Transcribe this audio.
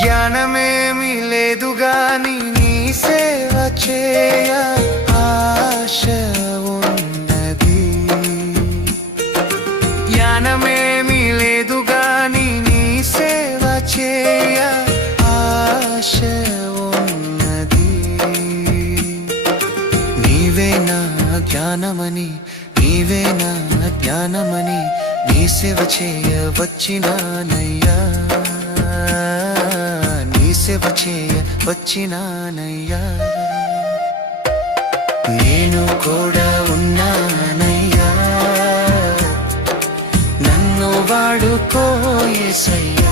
జ్ఞానమేమి లేదు గాని నీ సేవ చేయ ఆశ ఉన్నది. జ్ఞానమేమి లేదు గాని నీ సేవ చేయ ఆశ ఉన్నది. నీవే నా జ్ఞానమని, నీవే నా జ్ఞానమని నీ సేవ చేయ వచ్చినానయ్యా, నీ సేవ చేయ వచ్చినానయ్యా. నేను కూడా ఉన్నానయ్యా, నన్ను వాడుకో యేసయ్యా.